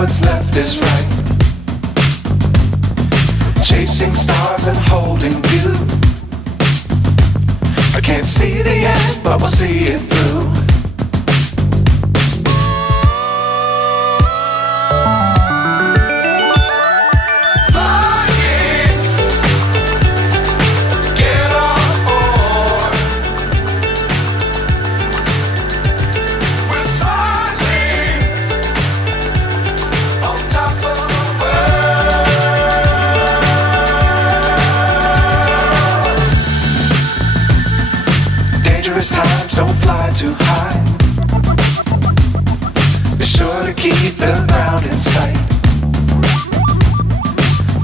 what's left is right. Chasing stars and holding you. I can't see the end, but we'll see it through. Times don't fly too high. Be sure to keep the ground in sight.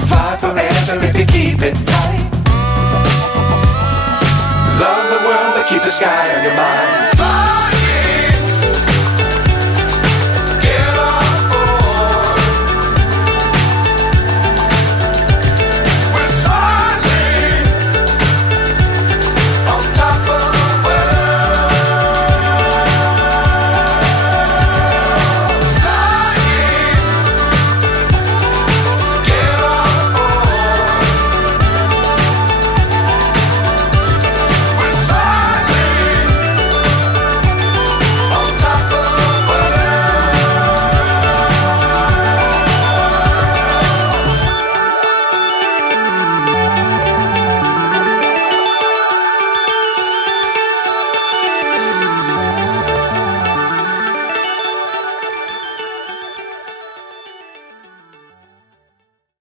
Fly forever if you keep it tight. Love the world but keep the sky on your mind.